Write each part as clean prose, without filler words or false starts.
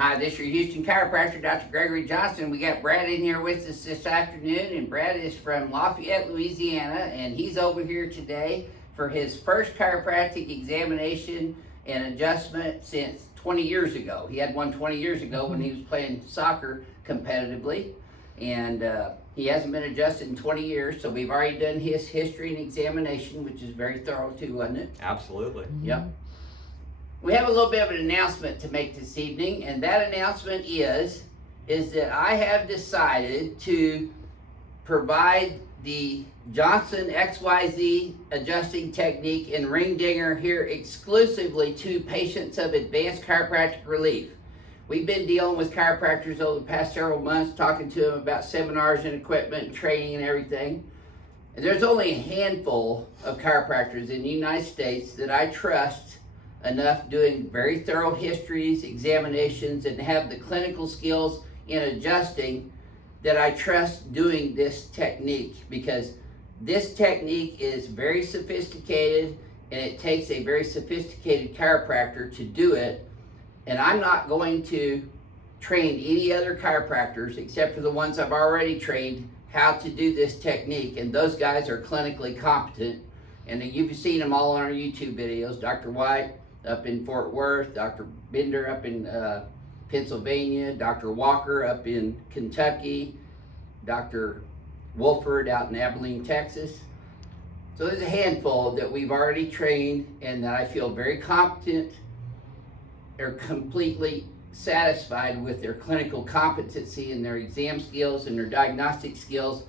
Hi, this is your Houston chiropractor, Dr. Gregory Johnson. We got Brad in here with us this afternoon, and Brad is from Lafayette, Louisiana, and he's over here today for his first chiropractic examination and adjustment since 20 years ago. He had one 20 years ago when he was playing soccer competitively, and he hasn't been adjusted in 20 years, so we've already done his history and examination, which is very thorough too, wasn't it? Absolutely. Yep. We have a little bit of an announcement to make this evening, and that announcement is that I have decided to provide the Johnson XYZ adjusting technique and ring dinger here exclusively to patients of Advanced Chiropractic Relief. We've been dealing with chiropractors over the past several months, talking to them about seminars and equipment and training and everything. And there's only a handful of chiropractors in the United States that I trust enough doing very thorough histories, examinations, and have the clinical skills in adjusting that I trust doing this technique, because this technique is very sophisticated and it takes a very sophisticated chiropractor to do it. And I'm not going to train any other chiropractors except for the ones I've already trained how to do this technique, and those guys are clinically competent. And you've seen them all on our YouTube videos. Dr. White up in Fort Worth, Dr. Bender up in Pennsylvania, Dr. Walker up in Kentucky, Dr. Wolford out in Abilene, Texas. So there's a handful that we've already trained and that I feel very competent or completely satisfied with their clinical competency and their exam skills and their diagnostic skills,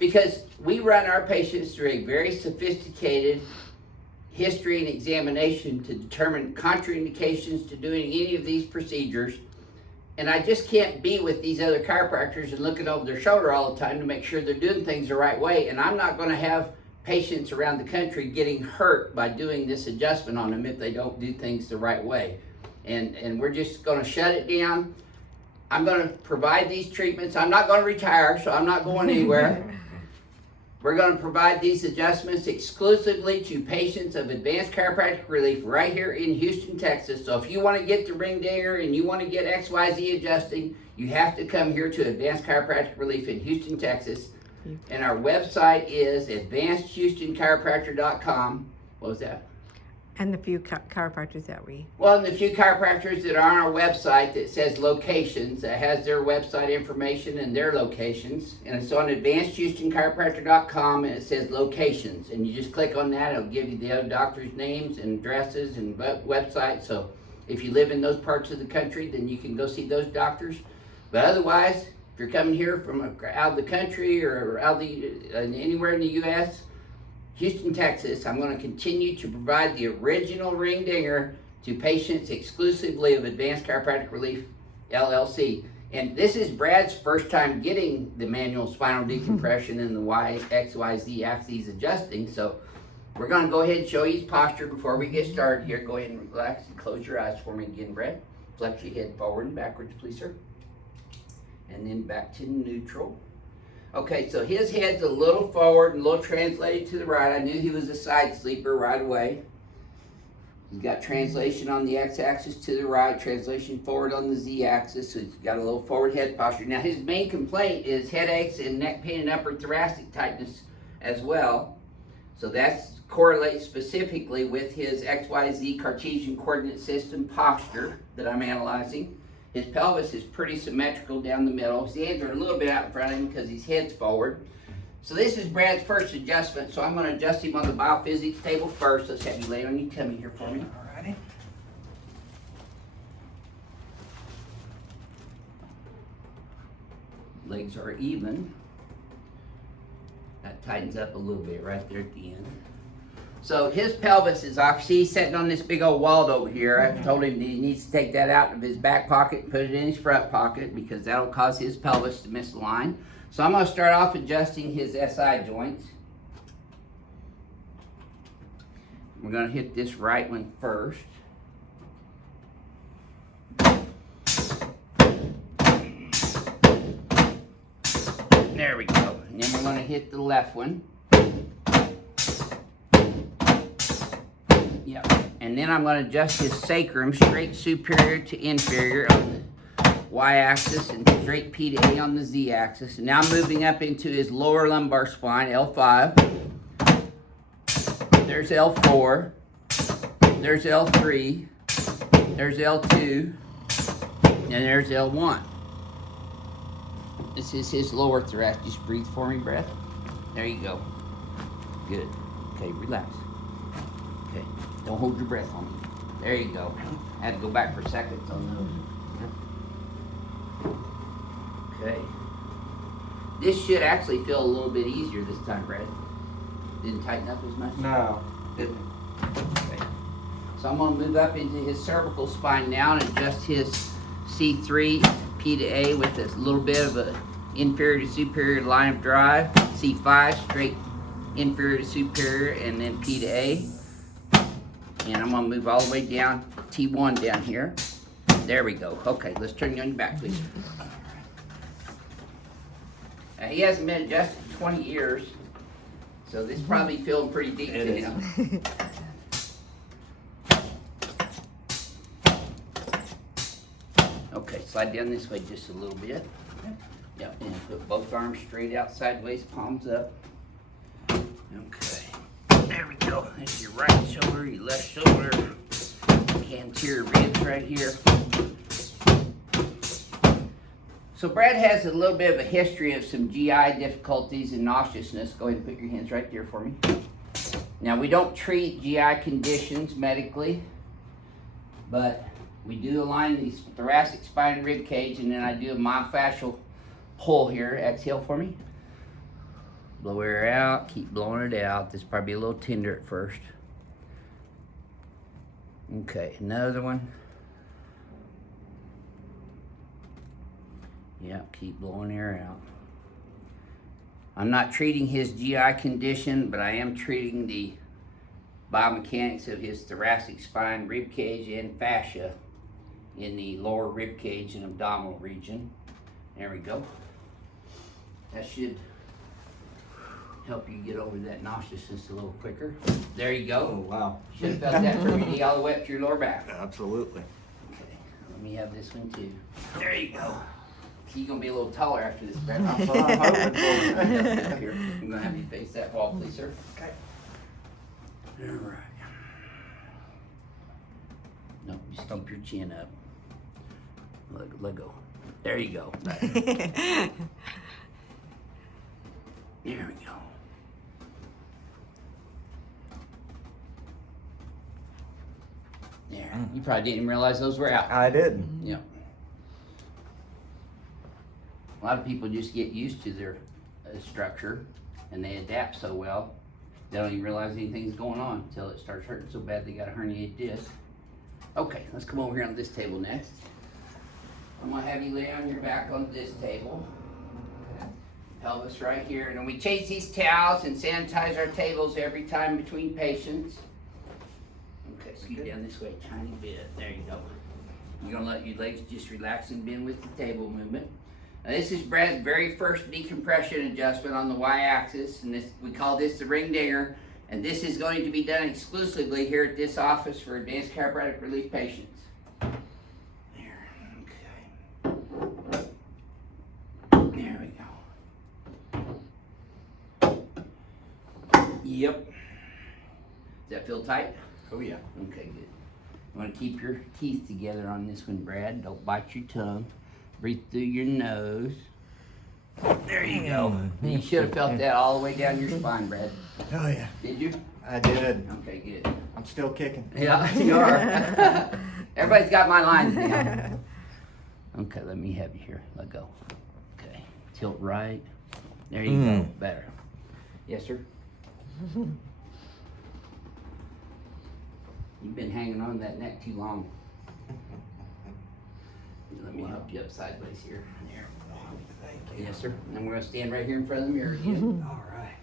because we run our patients through a very sophisticated history and examination to determine contraindications to doing any of these procedures. And I just can't be with these other chiropractors and looking over their shoulder all the time to make sure they're doing things the right way. And I'm not going to have patients around the country getting hurt by doing this adjustment on them if they don't do things the right way. And we're just going to shut it down. I'm going to provide these treatments. I'm not going to retire, so I'm not going anywhere. We're going to provide these adjustments exclusively to patients of Advanced Chiropractic Relief right here in Houston, Texas. So if you want to get the ring dinger and you want to get XYZ adjusting, you have to come here to Advanced Chiropractic Relief in Houston, Texas. And our website is advancedhoustonchiropractor.com. What was that? And the few chiropractors that we... Well, and the few chiropractors that are on our website that says locations, that has their website information and their locations. And it's on advancedhoustonchiropractor.com, and it says locations. And you just click on that, it'll give you the other doctors' names and addresses and websites. So if you live in those parts of the country, then you can go see those doctors. But otherwise, if you're coming here from out of the country or out of anywhere in the U.S., Houston, Texas, I'm going to continue to provide the original ring dinger to patients exclusively of Advanced Chiropractic Relief, LLC. And this is Brad's first time getting the manual spinal decompression and the XYZ axes adjusting. So we're going to go ahead and show you his posture before we get started here. Go ahead and relax and close your eyes for me again, Brad. Flex your head forward and backwards, please, sir. And then back to neutral. Okay, so his head's a little forward and a little translated to the right. I knew he was a side sleeper right away. He's got translation on the x-axis to the right, translation forward on the z-axis, so he's got a little forward head posture. Now, his main complaint is headaches and neck pain and upper thoracic tightness as well. So that correlates specifically with his XYZ Cartesian coordinate system posture that I'm analyzing. His pelvis is pretty symmetrical down the middle. His hands are a little bit out in front of him because his head's forward. So this is Brad's first adjustment, so I'm going to adjust him on the BioPhysics table first. Let's have you lay on your tummy here for me. Alrighty. Legs are even. That tightens up a little bit right there at the end. So his pelvis is off. See, he's sitting on this big old wad over here. I've told him he needs to take that out of his back pocket and put it in his front pocket, because that'll cause his pelvis to misalign. So I'm going to start off adjusting his SI joints. We're going to hit this right one first. There we go. And then we're going to hit the left one. Yep. And then I'm going to adjust his sacrum straight superior to inferior on y-axis and straight P to A on the z-axis. And now moving up into his lower lumbar spine, L5. There's L4. There's L3. There's L2. And there's L1. This is his lower thoracic. Just breathe for me, breath. There you go. Good. Okay, relax. Okay, don't hold your breath on me. There you go. I had to go back for seconds on those. Okay. This should actually feel a little bit easier this time, Brad. Didn't tighten up as much? No, didn't. Okay. So I'm going to move up into his cervical spine now and adjust his C3, P to A with a little bit of a inferior to superior line of drive. C5, straight inferior to superior, and then P to A. And I'm going to move all the way down, T1 down here. There we go. Okay, let's turn you on your back, please. He hasn't been adjusted in 20 years, so this is probably feeling pretty deep It to is. him. Okay, slide down this way just a little bit. Yep, and put both arms straight out sideways, palms up. Okay, there we go. That's your right shoulder, your left shoulder, anterior ribs right here. So Brad has a little bit of a history of some GI difficulties and nauseousness. Go ahead and put your hands right there for me. Now we don't treat GI conditions medically, but we do align the thoracic spine and rib cage, and then I do a myofascial pull here. Exhale for me. Blow air out, keep blowing it out. This is probably a little tender at first. Okay, another one. Yeah, keep blowing air out. I'm not treating his GI condition, but I am treating the biomechanics of his thoracic spine, rib cage, and fascia in the lower rib cage and abdominal region. There we go. That should help you get over that nauseousness a little quicker. There you Oh, go. wow. Should have felt that from your knee all the way up to your lower back. Absolutely. Okay, let me have this one too. There you go. You're gonna be a little taller after this, Brad. I'm hoping for. Here, I'm gonna have you face that wall, please, sir. Okay. All right. No, just keep your chin up. Let go. There you go. There we go. There. You probably didn't even realize those were out. I did. Yeah. A lot of people just get used to their structure and they adapt so well, they don't even realize anything's going on until it starts hurting so bad they got a herniated disc. Okay, let's come over here on this table next. I'm gonna have you lay on your back on this table. Pelvis right here, and then we change these towels and sanitize our tables every time between patients. Okay, scoot down this way a tiny bit. There you go. You're gonna let your legs just relax and bend with the table movement. Now this is Brad's very first decompression adjustment on the y-axis, and this, we call this the ring dinger, and this is going to be done exclusively here at this office for advanced chiropractic relief patients. There, okay. There we go. Yep. Does that feel tight? Oh, yeah. Okay, good. You want to keep your teeth together on this one, Brad. Don't bite your tongue. Breathe through your nose. There you go. You should have felt that all the way down your spine, Brad. Oh, yeah. Did you? I did. Okay, good. I'm still kicking. Yeah, you are. Everybody's got my lines down. Okay, let me have you here. Let go. Okay, tilt right. There you go. Better. Yes, sir? You've been hanging on that neck too long. Let me help you up sideways here. There. Thank you. Yes, sir. And then we're gonna stand right here in front of the mirror again. All right.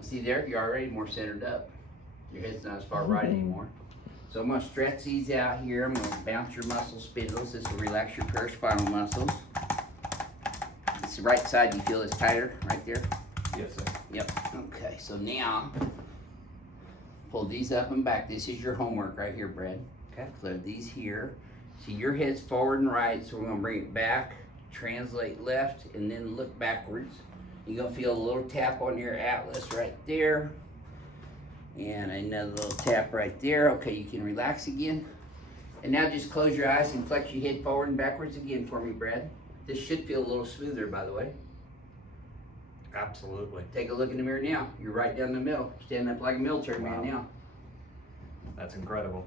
See there, you're already more centered up. Your head's not as far right anymore. So I'm gonna stretch these out here. I'm gonna bounce your muscle spindles. This will relax your paraspinal muscles. It's the right side you feel is tighter, right there. Yes, sir. Yep. Okay, so now pull these up and back. This is your homework right here, Brad. Okay. Clear these here. See, your head's forward and right, so we're gonna bring it back, translate left, and then look backwards. You're gonna feel a little tap on your atlas right there. And another little tap right there. Okay, you can relax again. And now just close your eyes and flex your head forward and backwards again for me, Brad. This should feel a little smoother, by the way. Absolutely. Take a look in the mirror now. You're right down the middle. Standing up like a military man now. That's incredible.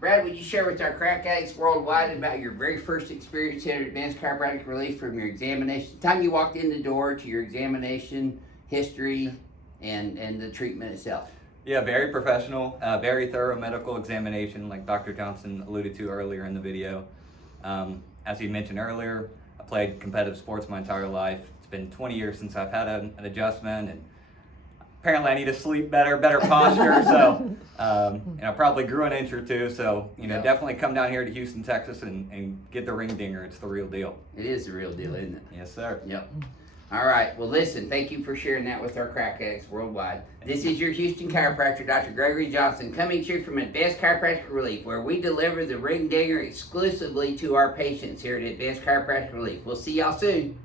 Brad, would you share with our crack addicts worldwide about your very first experience here at Advanced Chiropractic Relief, from your examination, the time you walked in the door to your examination, history, and the treatment itself? Yeah, very professional, very thorough medical examination, like Dr. Johnson alluded to earlier in the video. As he mentioned earlier, I played competitive sports my entire life. It's been 20 years since I've had an adjustment, and apparently I need to sleep better posture, so, and I probably grew an inch or two, so, definitely come down here to Houston, Texas, and get the ring dinger. It's the real deal. It is the real deal, isn't it? Yes, sir. Yep. All right. Well, listen, thank you for sharing that with our crack addicts worldwide. This is your Houston chiropractor, Dr. Gregory Johnson, coming to you from Advanced Chiropractic Relief, where we deliver the ring dinger exclusively to our patients here at Advanced Chiropractic Relief. We'll see y'all soon.